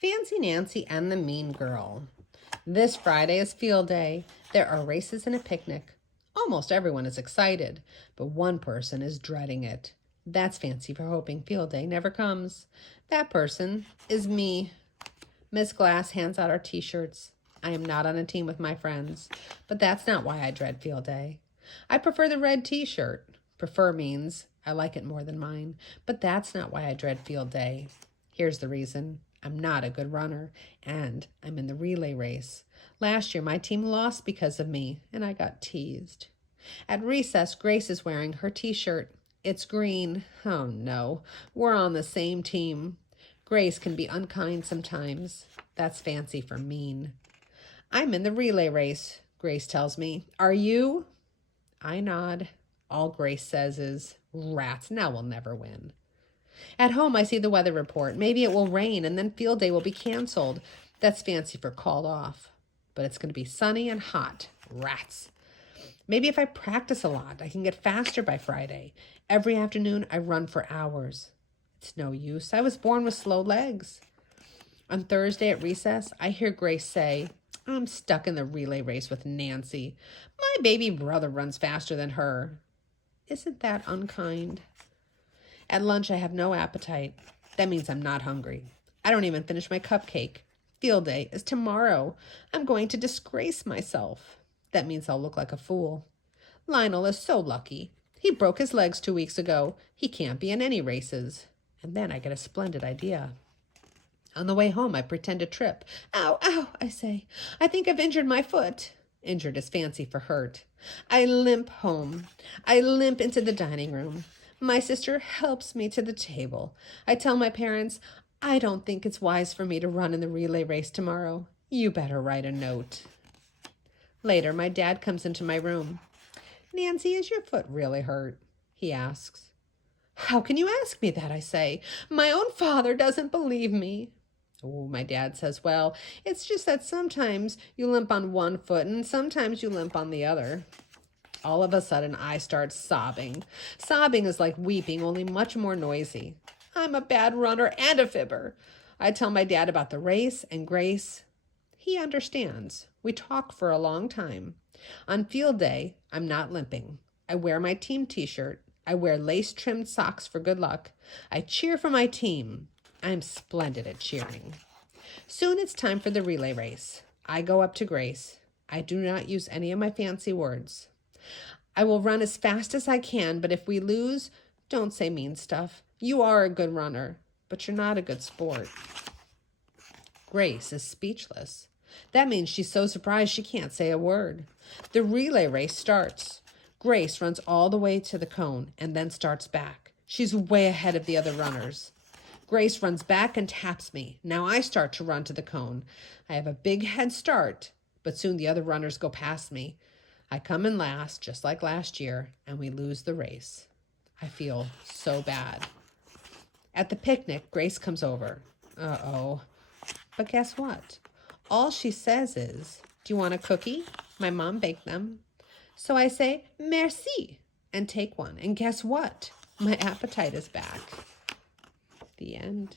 Fancy Nancy and the Mean Girl. This Friday is field day. There are races and a picnic. Almost everyone is excited, but one person is dreading it. That's Fancy for hoping field day never comes. That person is me. Miss Glass hands out our t-shirts. I am not on a team with my friends, but that's not why I dread field day. I prefer the red t-shirt. Prefer means I like it more than mine, but that's not why I dread field day. Here's the reason. I'm not a good runner, and I'm in the relay race. Last year, my team lost because of me, and I got teased. At recess, Grace is wearing her t-shirt. It's green. Oh no, we're on the same team. Grace can be unkind sometimes. That's Fancy for mean. I'm in the relay race, Grace tells me. Are you? I nod. All Grace says is, rats, now we'll never win. At home, I see the weather report. Maybe it will rain and then field day will be canceled. That's Fancy for called off. But it's going to be sunny and hot. Rats. Maybe if I practice a lot, I can get faster by Friday. Every afternoon, I run for hours. It's no use. I was born with slow legs. On Thursday at recess, I hear Grace say, I'm stuck in the relay race with Nancy. My baby brother runs faster than her. Isn't that unkind? At lunch, I have no appetite. That means I'm not hungry. I don't even finish my cupcake. Field day is tomorrow. I'm going to disgrace myself. That means I'll look like a fool. Lionel is so lucky. He broke his legs 2 weeks ago. He can't be in any races. And then I get a splendid idea. On the way home, I pretend to trip. Ow, ow, I say. I think I've injured my foot. Injured is Fancy for hurt. I limp home. I limp into the dining room. My sister helps me to the table. I tell my parents, I don't think it's wise for me to run in the relay race tomorrow. You better write a note. Later, my dad comes into my room. Nancy, is your foot really hurt? He asks. How can you ask me that, I say. My own father doesn't believe me. Oh, my dad says, well, it's just that sometimes you limp on one foot and sometimes you limp on the other. All of a sudden, I start sobbing. Sobbing is like weeping, only much more noisy. I'm a bad runner and a fibber. I tell my dad about the race and Grace. He understands. We talk for a long time. On field day, I'm not limping. I wear my team t-shirt. I wear lace-trimmed socks for good luck. I cheer for my team. I'm splendid at cheering. Soon it's time for the relay race. I go up to Grace. I do not use any of my fancy words. I will run as fast as I can, but if we lose, don't say mean stuff. You are a good runner, but you're not a good sport. Grace is speechless. That means she's so surprised she can't say a word. The relay race starts. Grace runs all the way to the cone and then starts back. She's way ahead of the other runners. Grace runs back and taps me. Now I start to run to the cone. I have a big head start, but soon the other runners go past me. I come in last, just like last year, and we lose the race. I feel so bad. At the picnic, Grace comes over. Uh-oh. But guess what? All she says is, do you want a cookie? My mom baked them. So I say, merci, and take one. And guess what? My appetite is back. The end.